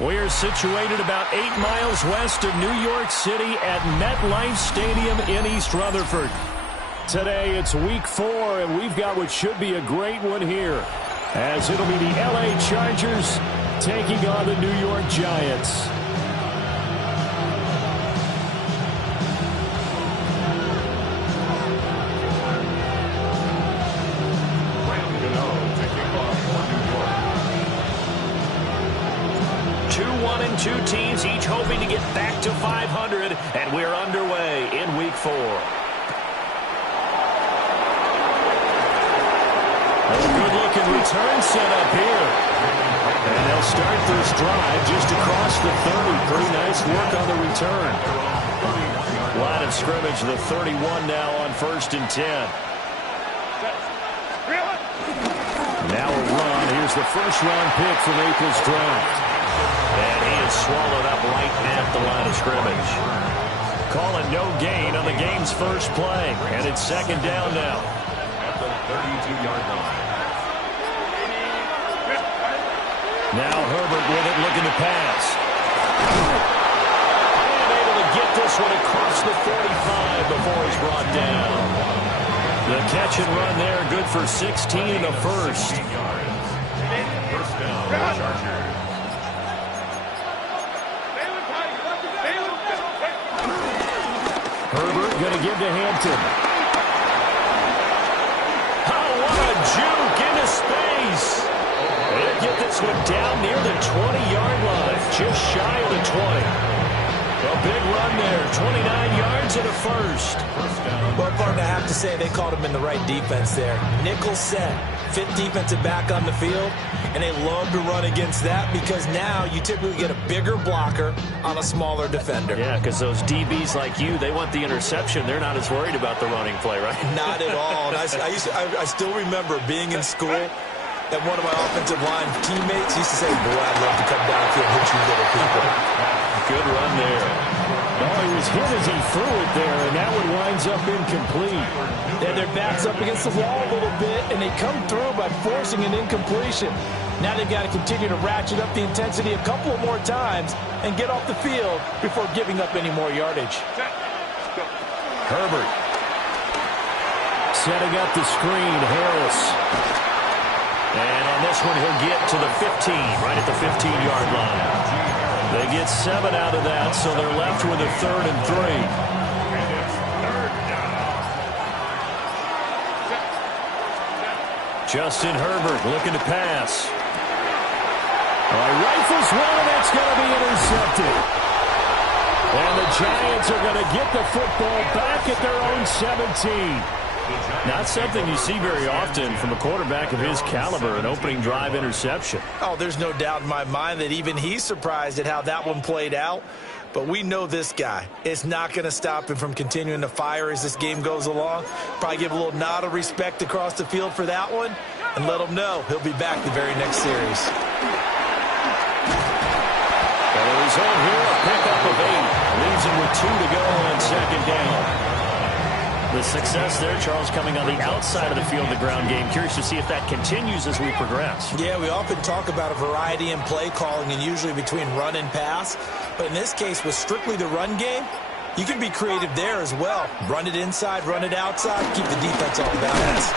We're situated about 8 miles west of New York City at MetLife Stadium in East Rutherford. Today it's week 4, and we've got what should be a great one here, as it'll be the LA Chargers taking on the New York Giants. Two teams each hoping to get back to 500, and we're underway in week 4. A good-looking return set up here. And they'll start this drive just across the 30. Pretty nice work on the return. Line of scrimmage, the 31 now on 1st and 10. Now a run. Here's the first-round pick from April's draft. And he is swallowed up right at the line of scrimmage. Calling no gain on the game's first play. And it's 2nd down now. At the 32-yard line. Now Herbert with it, looking to pass. And able to get this one across the 45 before he's brought down. The catch and run there, good for 16 in the first. First down, Chargers. Herbert going to give to Hampton. Oh, what a juke into space. They'll get this one down near the 20-yard line, just shy of the 20. A big run there, 29 yards and a first. Well, partner, I have to say they called him in the right defense there. Nickel set, fit defensive back on the field, and they love to run against that because now you typically get a bigger blocker on a smaller defender. Yeah, because those DBs like you, they want the interception. They're not as worried about the running play, right? Not at all. And I still remember being in school, and one of my offensive line teammates used to say, boy, I'd love to come down here and hit you little people. Good run there. Oh, he was hit as he threw it there, and that one winds up incomplete. And their back's up against the wall a little bit, and they come through by forcing an incompletion. Now they've got to continue to ratchet up the intensity a couple of more times and get off the field before giving up any more yardage. Herbert. Setting up the screen, Harris. And on this one, he'll get to the 15, right at the 15-yard line. They get 7 out of that, so they're left with a 3rd and 3. Justin Herbert looking to pass. Rifles one, and that's going to be intercepted. And the Giants are going to get the football back at their own 17. Not something you see very often from a quarterback of his caliber, an opening drive interception. Oh, there's no doubt in my mind that even he's surprised at how that one played out. But we know this guy. It's not going to stop him from continuing to fire as this game goes along. Probably give a little nod of respect across the field for that one and let him know he'll be back the very next series. And the result here, a pickup of 8. Leaves him with 2 to go on 2nd down. The success there, Charles, coming on the outside of the field, the ground game. Curious to see if that continues as we progress. Yeah, we often talk about a variety in play calling and usually between run and pass. But in this case, with strictly the run game, you can be creative there as well. Run it inside, run it outside, keep the defense off balance.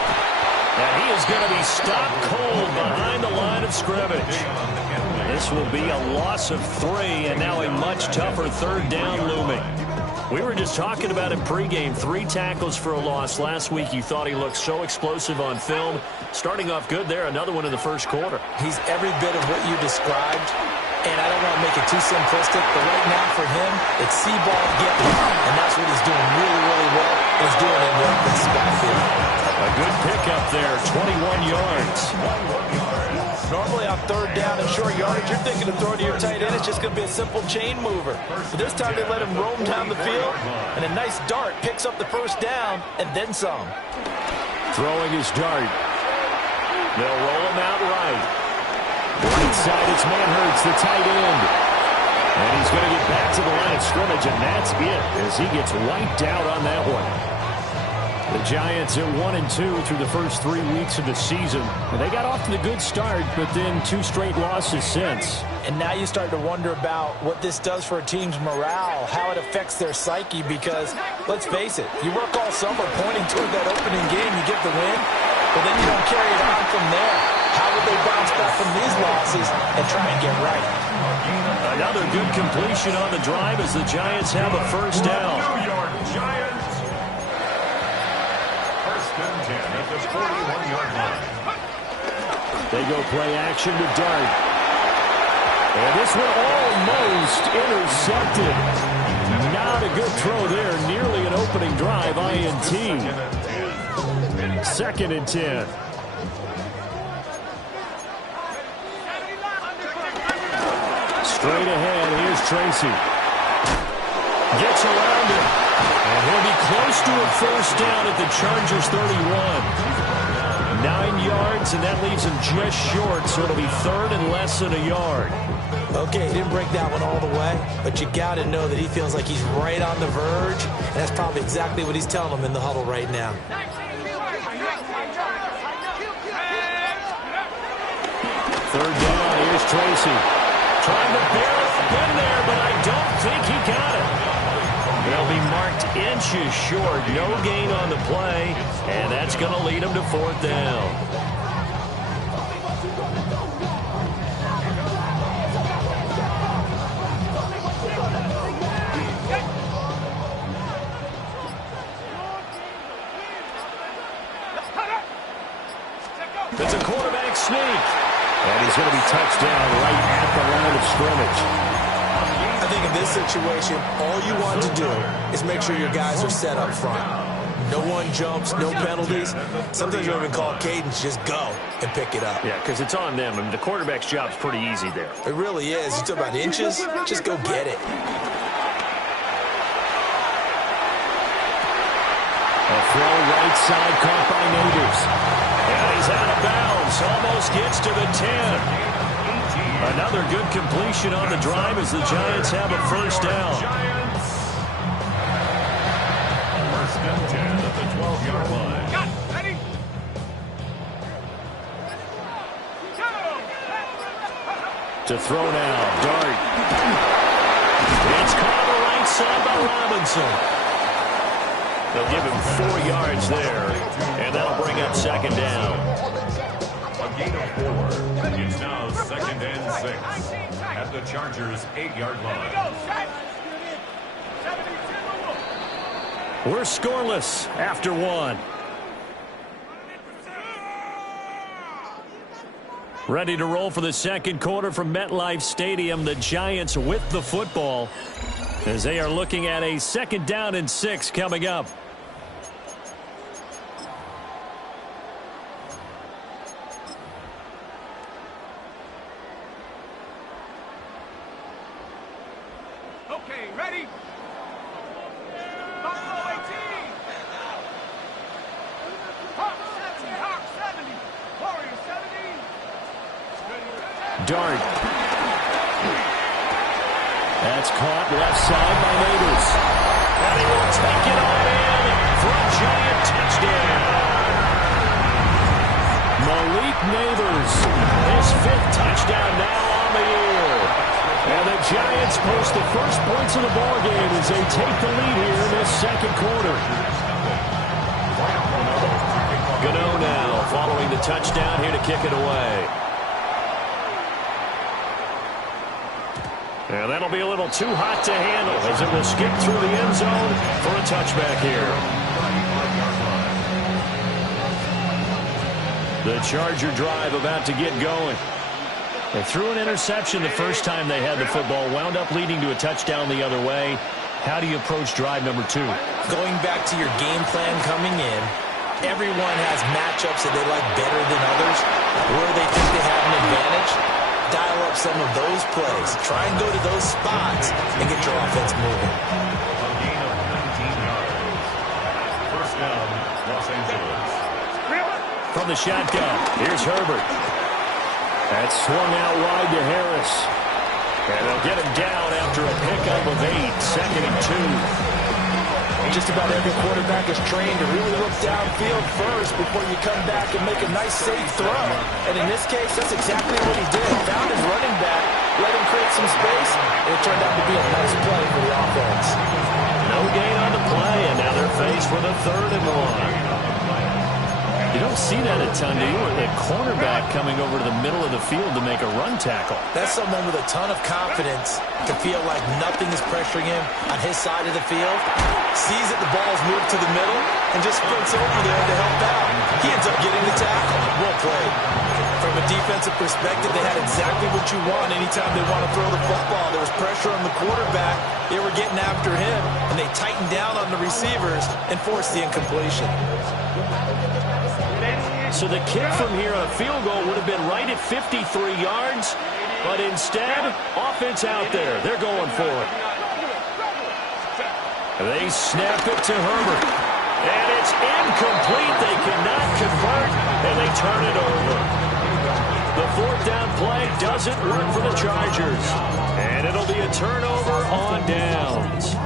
And he is going to be stopped cold behind the line of scrimmage. This will be a loss of 3, and now a much tougher 3rd down looming. We were just talking about him pregame. 3 tackles for a loss. Last week you thought he looked so explosive on film. Starting off good there. Another one in the first quarter. He's every bit of what you described. And I don't want to make it too simplistic, but right now for him, it's see ball, get ball. And that's what he's doing really, really well. And he's doing it in the offensive backfield. A good pickup there. 21 yards. Normally on 3rd down and short yardage, you're thinking of throwing to your tight end. It's just going to be a simple chain mover. But this time they let him roam down the field, and a nice dart picks up the 1st down and then some. Throwing his dart. They'll roll him out right. Right side, it's Manhertz, the tight end. And he's going to get back to the line of scrimmage, and that's it as he gets wiped out on that one. The Giants at 1-2 through the first 3 weeks of the season. And they got off to the good start, but then 2 straight losses since. And now you start to wonder about what this does for a team's morale, how it affects their psyche, because, let's face it, you work all summer pointing toward that opening game, you get the win, but then you don't carry it on from there. How would they bounce back from these losses and try and get right? Another good completion on the drive as the Giants have a first down. New York Giants. First and 10 at the 41-yard line. They go play action with Dart. And this one almost intercepted. Not a good throw there. Nearly an opening drive, INT. Second and 10. Straight ahead, here's Tracy. Gets around him. And he'll be close to a first down at the Chargers 31. 9 yards, and that leaves him just short, so it'll be third and less than a yard. Okay, he didn't break that one all the way, but you got to know that he feels like he's right on the verge, and that's probably exactly what he's telling them in the huddle right now. Third down, here's Tracy. Trying to barrel up in there, but I don't think he got it. They'll be marked inches short. No gain on the play, and that's going to lead him to fourth down. It's a quarterback sneak. And he's going to be touched down right at the line of scrimmage. I think in this situation, all you want to do is make sure your guys are set up front. No one jumps, no penalties. Sometimes you even call cadence, just go and pick it up. Yeah, because it's on them. I mean, the quarterback's job's pretty easy there. It really is. You talk about inches, just go get it. A throw right side caught by Neighbors. And he's out of bounds. Almost gets to the 10. Another good completion on the drive as the Giants have a first down. First and 10 at the 12-yard line. To throw now, Dart. It's caught on the right side by Robinson. They'll give him 4 yards there, and that'll bring up second down. A gain of 4. It's now second and 6 at the Chargers' 8-yard line. We're scoreless after 1. Ready to roll for the second quarter from MetLife Stadium. The Giants with the football as they are looking at a second down and 6 coming up. Okay, ready? Buffalo 18. Hawk 70, Hawk 70. Warrior 70. Dart. That's caught left side by Neighbors. And he will take it on in for a Giant touchdown. Malik Neighbors, his 5th touchdown now on the year. And the Giants post the first points of the ballgame as they take the lead here in this second quarter. Gano now following the touchdown here to kick it away. And that'll be a little too hot to handle as it will skip through the end zone for a touchback here. The Charger drive about to get going. They threw an interception the first time they had the football, wound up leading to a touchdown the other way. How do you approach drive number 2? Going back to your game plan coming in, everyone has matchups that they like better than others, where they think they have an advantage. Dial up some of those plays. Try and go to those spots and get your offense moving. A gain of 19 yards. First down, Los Angeles. From the shotgun, here's Herbert. That's swung out wide to Harris. And they'll get him down after a pickup of 8. Second and 2. Just about every quarterback is trained to really look downfield first before you come back and make a nice, safe throw. And in this case, that's exactly what he did. Found his running back, let him create some space, and it turned out to be a nice play for the offense. No gain on the play, and now they're faced with a 3rd and 1. You don't see that a ton, do you? Or the cornerback coming over to the middle of the field to make a run tackle. That's someone with a ton of confidence to feel like nothing is pressuring him on his side of the field. Sees that the ball's moved to the middle and just sprints over there to help out. He ends up getting the tackle. Well played. From a defensive perspective, they had exactly what you want anytime they want to throw the football. There was pressure on the quarterback. They were getting after him, and they tightened down on the receivers and forced the incompletion. So the kick from here on a field goal would have been right at 53 yards, but instead, offense out there. They're going for it. They snap it to Herbert, and it's incomplete. They cannot convert, and they turn it over. The 4th down play doesn't work for the Chargers, and it'll be a turnover on downs.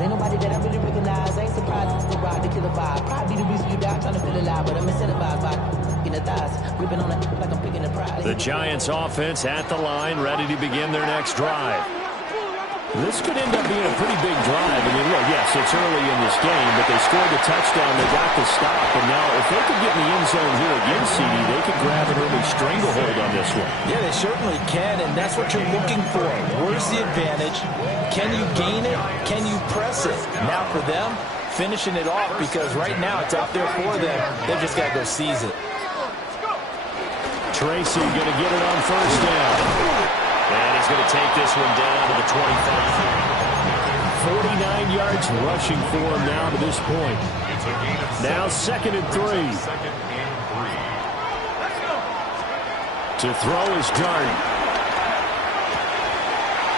Ain't nobody that I really recognize. Ain't surprised to ride to kill a vibe. Probably the reason you die trying to feel alive, but I'm incentivized by in the thighs, ripping on it like I'm picking a prize. The Giants offense at the line, ready to begin their next drive. This could end up being a pretty big drive. I mean, look, yes, it's early in this game, but they scored the touchdown. They got the stop. And now, if they could get in the end zone here again, CD, they could grab an early stranglehold on this one. Yeah, they certainly can, and that's what you're looking for. Where's the advantage? Can you gain it? Can you press it? Now for them, finishing it off, because right now it's out there for them. They've just got to go seize it. Tracy going to get it on 1st down. And he's going to take this one down to the 25. 49 yards rushing for him now to this point. Now 2nd and 3. To throw is Dart.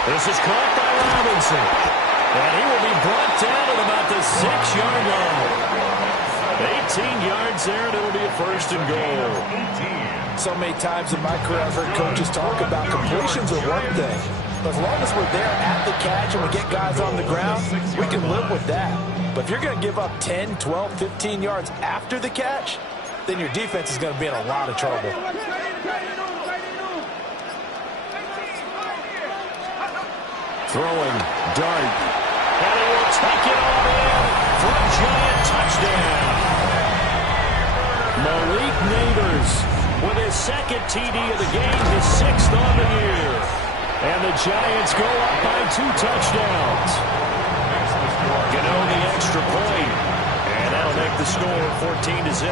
This is caught by Robinson. And he will be brought down at about the 6-yard line. 18 yards there, and it'll be a 1st and goal. So many times in my career I've heard coaches talk about completions are one thing. But as long as we're there at the catch and we get guys on the ground, we can live with that. But if you're going to give up 10, 12, 15 yards after the catch, then your defense is going to be in a lot of trouble. Throwing, Dart. And he will take it all in for a Giant touchdown. Malik Neighbors with his 2nd TD of the game, his 6th on the year. And the Giants go up by 2 touchdowns. Gano the extra point. And that'll make the score 14-0.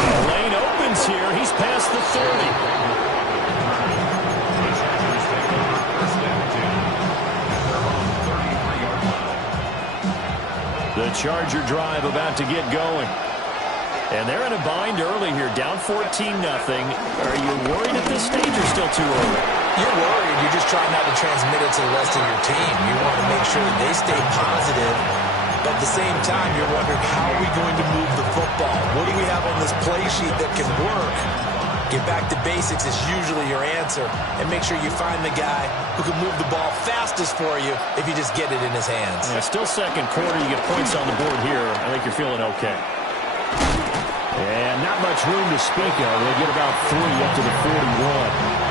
The lane opens here. He's past the 30. The Charger drive about to get going. And they're in a bind early here, down 14-0. Are you worried at this stage or still too early? You're worried. You're just trying not to transmit it to the rest of your team. You want to make sure that they stay positive. But at the same time, you're wondering, how are we going to move the football? What do we have on this play sheet that can work? Get back to basics is usually your answer. And make sure you find the guy who can move the ball fastest for you if you just get it in his hands. Yeah, still 2nd quarter. You get points on the board here. I think you're feeling okay. And not much room to speak of. They get about 3 up to the 41.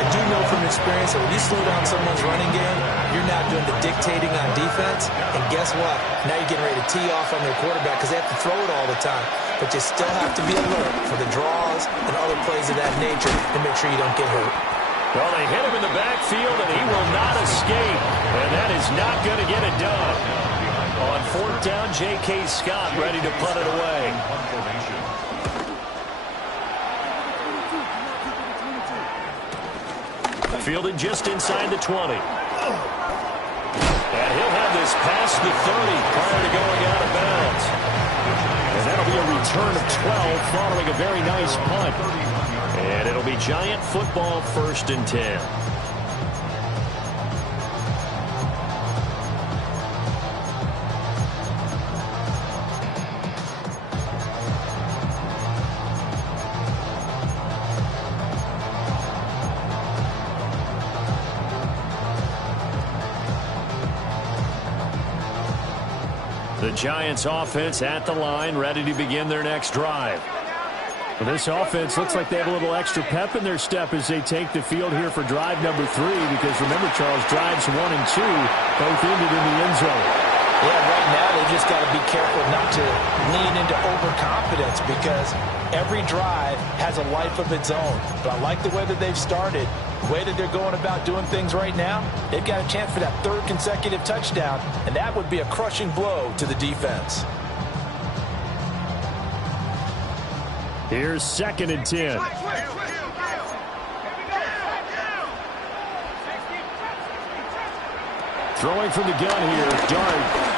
I do know from experience that when you slow down someone's running game, you're now doing the dictating on defense. And guess what? Now you're getting ready to tee off on their quarterback because they have to throw it all the time. But you still have to be alert for the draws and other plays of that nature to make sure you don't get hurt. Well, they hit him in the backfield, and he will not escape. And that is not going to get it done. On 4th down, J.K. Scott ready to punt it away. Fielded just inside the 20. And he'll have this past the 30 prior to going out of bounds. And that'll be a return of 12 following a very nice punt. And it'll be Giant football 1st and 10. The Giants offense at the line, ready to begin their next drive. Well, this offense looks like they have a little extra pep in their step as they take the field here for drive number 3, because remember, Charles, drives 1 and 2 both ended in the end zone. Yeah, right now they just got to be careful not to lean into overconfidence, because every drive has a life of its own. But I like the way that they've started, the way that they're going about doing things right now. They've got a chance for that 3rd consecutive touchdown, and that would be a crushing blow to the defense. Here's 2nd and 10. Throwing from the gun here, Dart.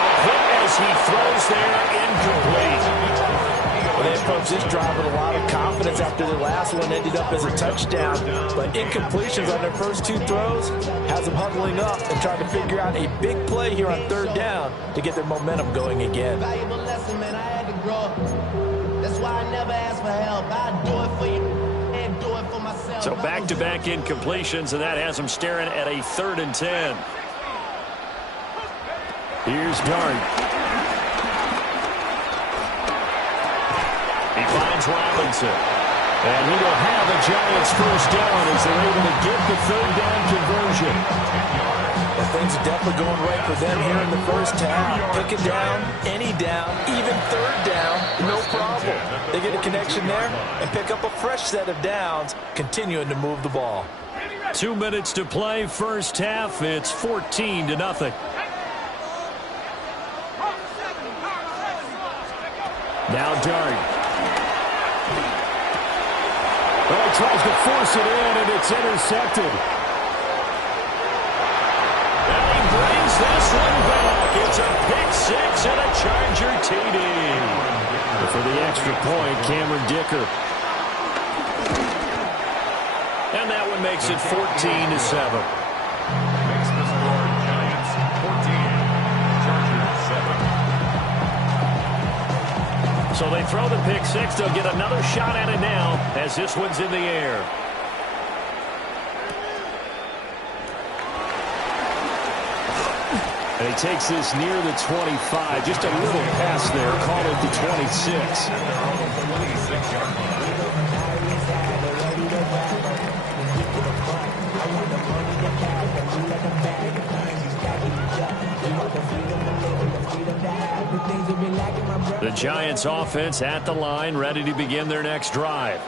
A hit as he throws there, incomplete. Well, they approached this drive with a lot of confidence after their last one ended up as a touchdown. But incompletions on their first 2 throws has them huddling up and trying to figure out a big play here on 3rd down to get their momentum going again. Valuable lesson, man. I had to grow. That's why I never ask for help. I do it for you and do it for myself. So back-to-back incompletions, and that has them staring at a 3rd and 10. Here's Dart. He finds Robinson. And he will have the Giants first down as they're able to get the 3rd down conversion. Well, things are definitely going right for them here in the first half. Pick it down, any down, even 3rd down, no problem. They get a connection there and pick up a fresh set of downs, continuing to move the ball. 2 minutes to play, first half. It's 14-0. Now Dart. Well, he tries to force it in, and it's intercepted. And he brings this one back. It's a pick-6 and a Charger TD. For the extra point, Cameron Dicker. And that one makes it 14-7. Makes the score Giants 14, Chargers 7. So they throw the pick-6. They'll get another shot at it now as this one's in the air. And he takes this near the 25. Just a little pass there. Call it the 26. The Giants offense at the line, ready to begin their next drive.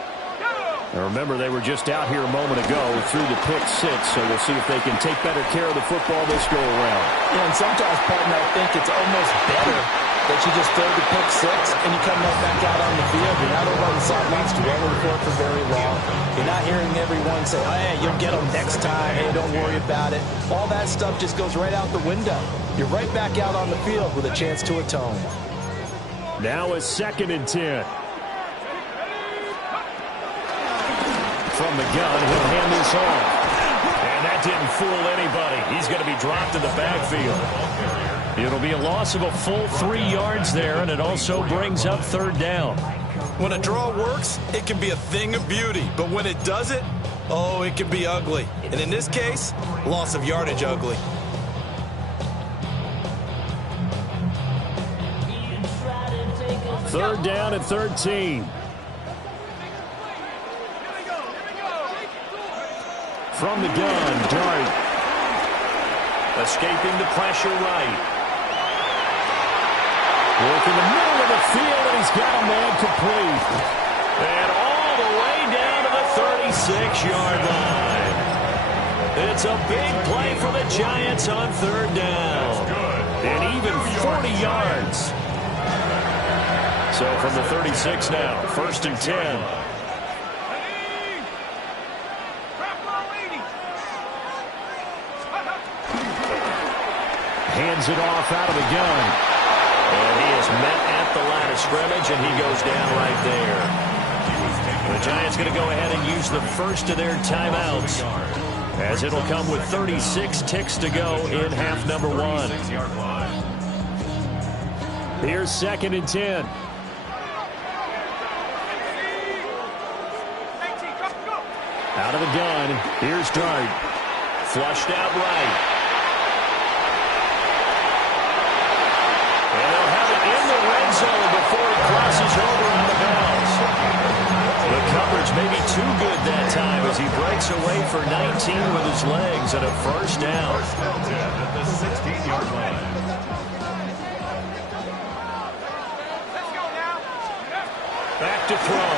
Now remember, they were just out here a moment ago through the pick-6, so we'll see if they can take better care of the football this go around. Yeah, and sometimes, partner, I think it's almost better that you just throw the pick-6 and you come right back out on the field. You're not over on the sidelines dwelling for it for very long. You're not hearing everyone say, oh, hey, you'll get them next time. Hey, don't worry about it. All that stuff just goes right out the window. You're right back out on the field with a chance to atone. Now it's 2nd and 10. From the gun, he'll hand this off. And that didn't fool anybody. He's going to be dropped in the backfield. It'll be a loss of a full 3 yards there, and it also brings up 3rd down. When a draw works, it can be a thing of beauty. But when it doesn't, oh, it can be ugly. And in this case, loss of yardage ugly. Third down and 13. From the gun, Dart. Escaping the pressure right. Work in the middle of the field, and he's got a man complete. And all the way down to the 36-yard line. It's a big play for the Giants on 3rd down. And even 40 yards. So from the 36 now, 1st and 10. Hands it off out of the gun. And he is met at the line of scrimmage, and he goes down right there. The Giants going to go ahead and use the first of their timeouts, as it'll come with 36 ticks to go in half number 1. Here's 2nd and 10. Out of the gun, here's Dart. Flushed out right. he breaks away for 19 with his legs and a first down. First and 10 at the 16-yard line. Back to throw.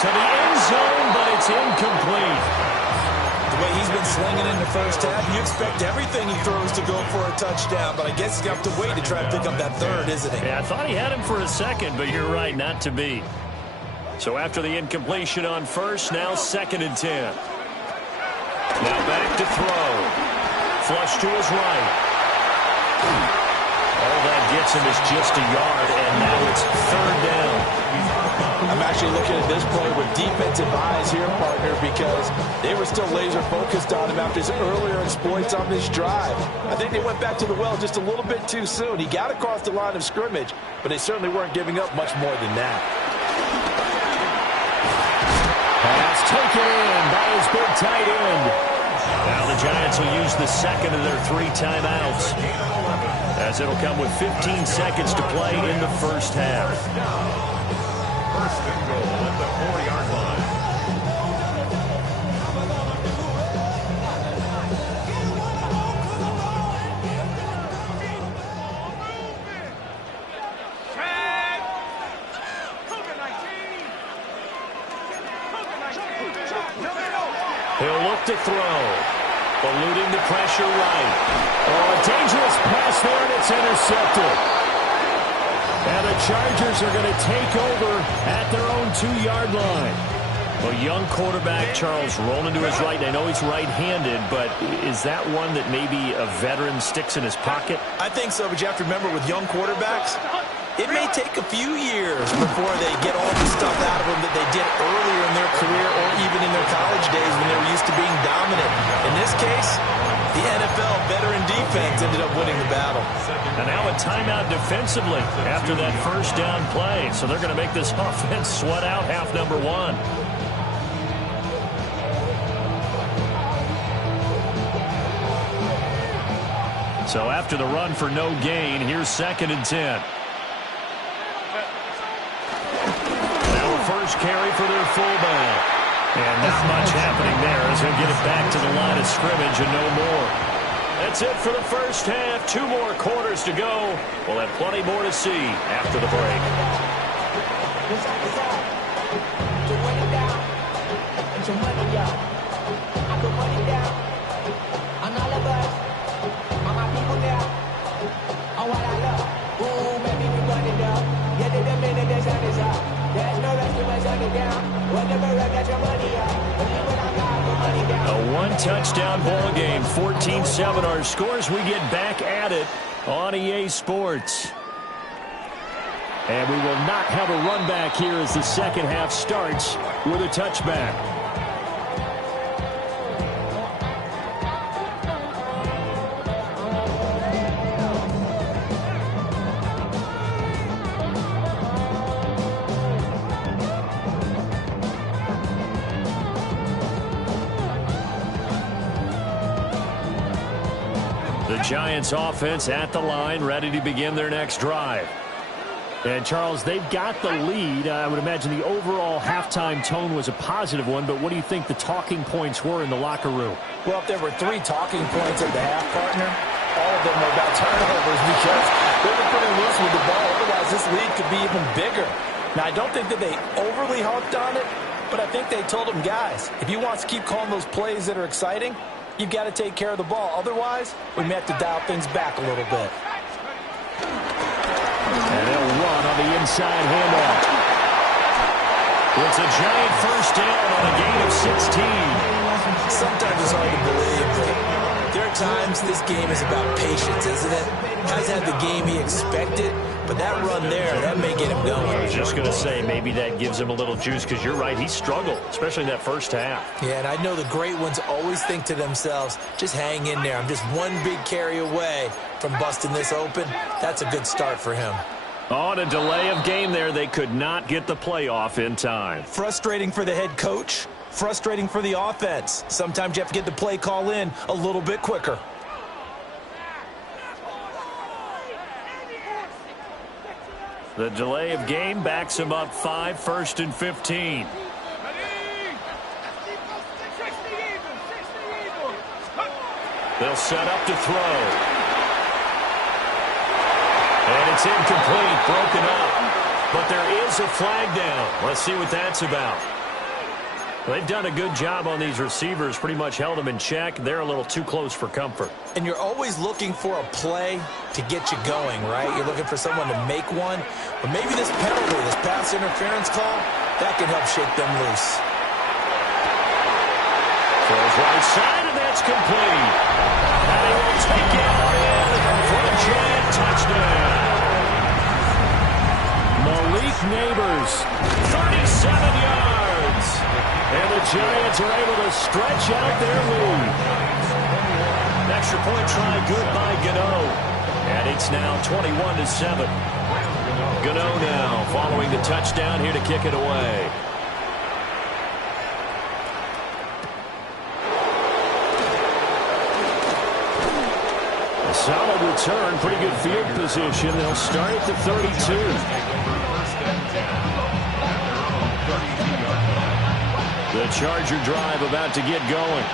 To the end zone, but it's incomplete. The way he's been slinging in the first half, you expect everything he throws to go for a touchdown, but I guess he's going to have to wait to try and pick up that third, isn't he? Yeah, I thought he had him for a second, but you're right, not to be. So after the incompletion on first, now 2nd and 10. Now back to throw. Flush to his right. All that gets him is just a yard, and now it's 3rd down. I'm actually looking at this play with defensive eyes here, partner, because they were still laser focused on him after his earlier exploits on this drive. I think they went back to the well just a little bit too soon. He got across the line of scrimmage, but they certainly weren't giving up much more than that. Pass taken in by his big tight end. Now the Giants will use the second of their 3 timeouts, as it'll come with 15 seconds to play in the first half. First and goal at the 4-yard line. He'll look to throw. Eluding the pressure right. Oh, a dangerous pass there, and it's intercepted. And the Chargers are going to take over at their own 2-yard line. A young quarterback, Charles, rolling to his right. I know he's right-handed, but is that one that maybe a veteran sticks in his pocket? I think so, but you have to remember with young quarterbacks, it may take a few years before they get all the stuff out of them that they did earlier in their career or even in their college days when they were used to being dominant. In this case, the NFL veteran defense ended up winning the battle. And now a timeout defensively after that first down play. So they're going to make this offense sweat out half number 1. So after the run for no gain, here's 2nd and 10. Now a first carry for their fullback. And not much happening there as he'll get it back to the line of scrimmage and no more. That's it for the first half. 2 more quarters to go. We'll have plenty more to see after the break. A 1-touchdown ball game, 14-7 our scores. We get back at it on EA Sports. And we will not have a run back here as the second half starts with a touchback. The Giants offense at the line, ready to begin their next drive. And, Charles, they've got the lead. I would imagine the overall halftime tone was a positive one, but what do you think the talking points were in the locker room? Well, if there were 3 talking points at the half, partner, all of them were about turnovers because they were pretty loose with the ball. Otherwise, this lead could be even bigger. Now, I don't think that they overly harped on it, but I think they told them, guys, if you want to keep calling those plays that are exciting, you've got to take care of the ball. Otherwise, we may have to dial things back a little bit. And they'll run on the inside handoff. It's a giant first down on a gain of 16. Sometimes it's hard to believe, but there are times this game is about patience, isn't it? Hasn't had the game he expected, but that run there, that may get him going. I was just going to say, maybe that gives him a little juice, because you're right, he struggled, especially in that first half. Yeah, and I know the great ones always think to themselves, just hang in there. I'm just one big carry away from busting this open. That's a good start for him. On a delay of game there, they could not get the play off in time. Frustrating for the head coach, frustrating for the offense. Sometimes you have to get the play call in a little bit quicker. The delay of game backs him up 5, 1st and 15. They'll set up to throw. And it's incomplete, broken up. But there is a flag down. Let's see what that's about. They've done a good job on these receivers, pretty much held them in check. They're a little too close for comfort. And you're always looking for a play to get you going, right? You're looking for someone to make one. But maybe this penalty, this pass interference call, that can help shake them loose. Throws right side, and that's complete. And he will take it in for a giant touchdown. Malik Neighbors, 37 yards. And the Giants are able to stretch out their lead. Extra point try good by Gano. And it's now 21-7. Gano now following the touchdown here to kick it away. A solid return, pretty good field position. They'll start at the 32. The Charger drive about to get going.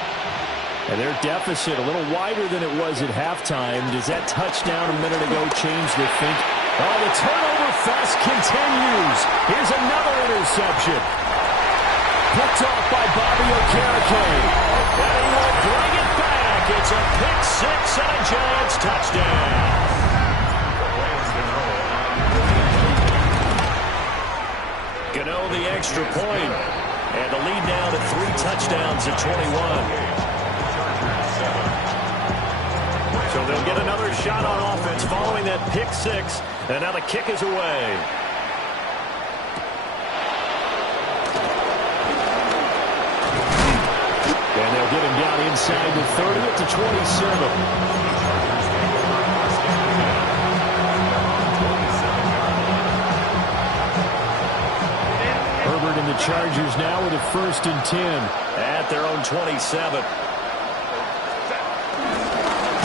And their deficit a little wider than it was at halftime. Does that touchdown a minute ago change the think? Oh, the turnover fest continues. Here's another interception. Picked off by Bobby Okereke. And he will bring it back. It's a pick six and a Giants touchdown. Gano the extra point. And the lead now to 3 touchdowns at 21. So they'll get another shot on offense following that pick six. And now the kick is away. And they'll get him down inside the 30 to 27. And the Chargers now with a 1st and 10 at their own 27.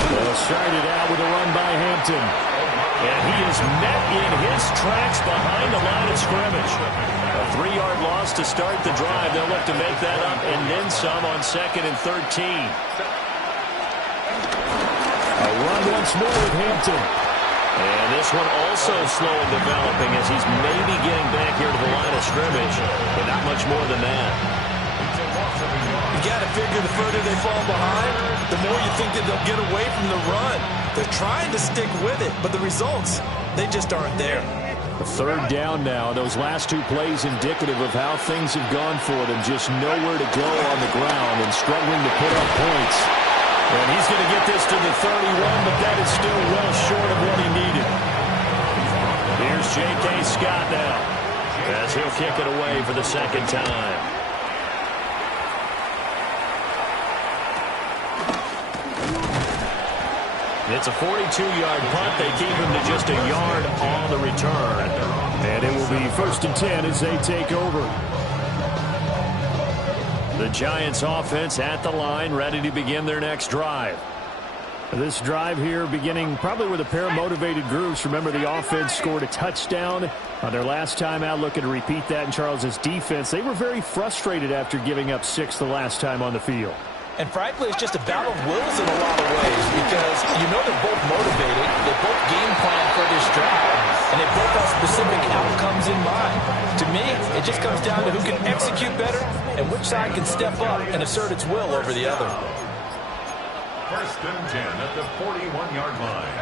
They'll start it out with a run by Hampton. And he is met in his tracks behind the line of scrimmage. A 3-yard loss to start the drive. They'll look to make that up and then some on 2nd and 13. A run once more with Hampton. And this one also slow in developing as he's maybe getting back here to the line of scrimmage, but not much more than that. You got to figure the further they fall behind, the more you think that they'll get away from the run. They're trying to stick with it, but the results, they just aren't there. A 3rd down now. Those last 2 plays indicative of how things have gone for them. Just nowhere to go on the ground and struggling to put up points. And he's going to get this to the 31, but that is still well short of what he needed. Here's J.K. Scott now as he'll kick it away for the 2nd time. It's a 42-yard punt. They keep him to just a yard on the return. And it will be 1st and 10 as they take over. The Giants offense at the line, ready to begin their next drive. This drive here beginning probably with a pair of motivated groups. Remember, the offense scored a touchdown on their last time out, looking to repeat that in Charles's defense. They were very frustrated after giving up 6 the last time on the field. And frankly, it's just a battle of wills in a lot of ways because you know they're both motivated. They both game plan for this drive, and they both have specific outcomes in mind. To me, it just comes down to who can execute better and which side can step up and assert its will over the other. 1st and 10 at the 41-yard line.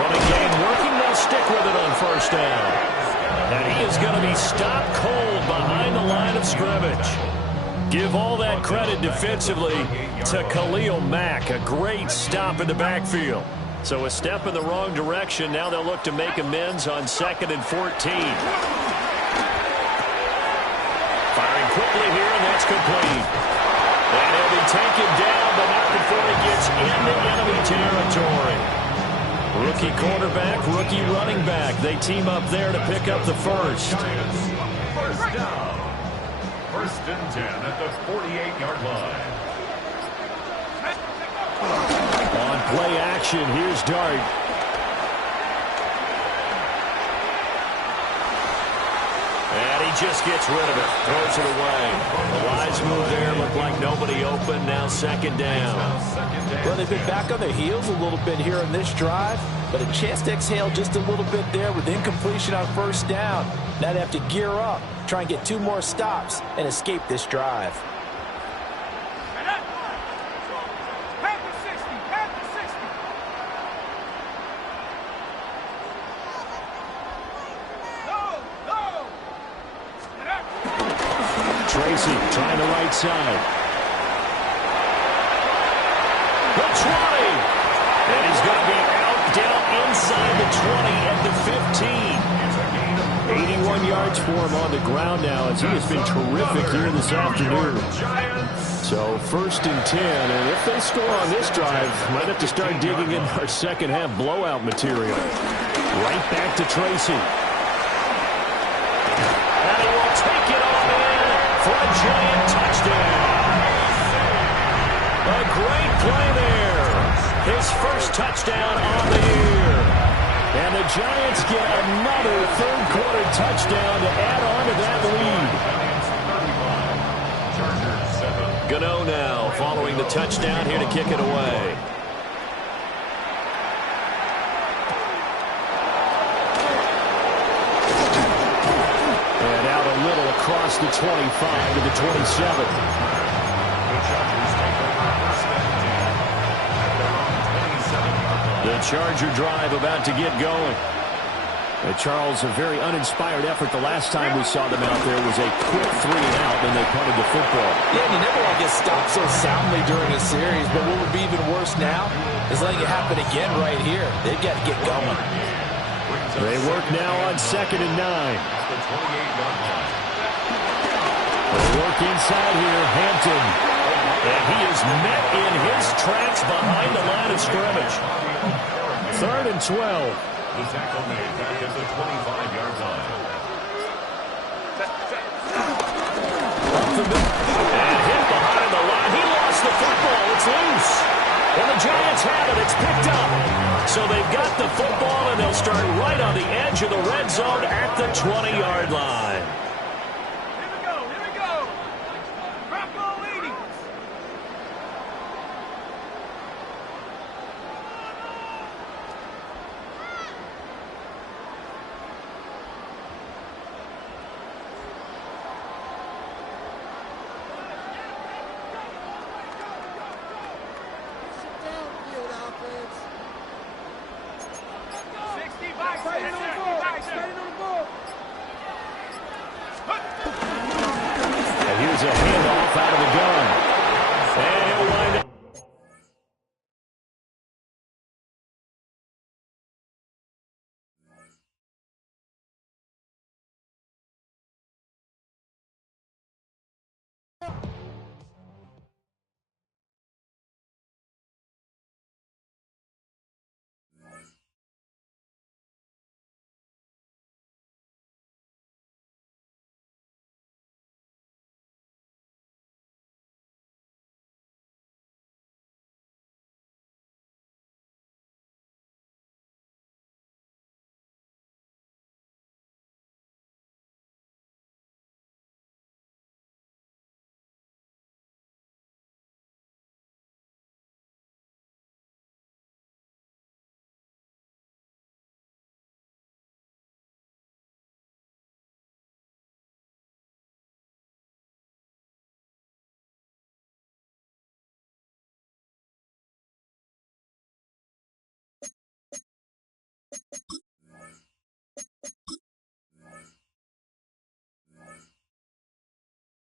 Running game working. They'll stick with it on 1st down. And he is going to be stopped cold behind the line of scrimmage. Give all that credit defensively to Khalil Mack. A great stop in the backfield. So a step in the wrong direction. Now they'll look to make amends on 2nd and 14. Firing quickly here, and that's complete. And he'll be taken down, but not before he gets into enemy territory. Rookie quarterback, rookie running back. They team up there to pick up the 1st. 1st down. 1st and 10 at the 48-yard line. On play action, here's Dart. And he just gets rid of it. Throws it away. The wise move there. Looked like nobody open. Now second down. Well, they've been back on their heels a little bit here in this drive, but a chance to exhale just a little bit there with incompletion on first down. Now they have to gear up, try and get 2 more stops, and escape this drive. Tracy trying the right side. The 20. And he's going to be out down inside the 20 at the 15. 81 yards for him on the ground now as he has been terrific here this afternoon. So 1st and 10, and if they score on this drive, might have to start digging in our second half blowout material. Right back to Tracy. And he will take it on in for a giant touchdown. A great play there. His first touchdown on the year. And the Giants get another third-quarter touchdown to add on to that lead. Gano now following the touchdown here to kick it away. And out a little across the 25 to the 27. The Charger drive about to get going. Charles, a very uninspired effort. The last time we saw them out there was a quick 3 and out, and they punted the football. Yeah, you never want to get stopped so soundly during a series, but what would be even worse now is letting it happen again right here. They've got to get going. They work now on 2nd and 9. They work inside here, Hampton. And he is met in his tracks behind the line of scrimmage. 3rd and 12. The tackle made back at the 25-yard line. And hit behind the line. He lost the football. It's loose. And the Giants have it. It's picked up. So they've got the football, and they'll start right on the edge of the red zone at the 20-yard line. Here we go. Bronco leading. And here's a handoff out of the gun.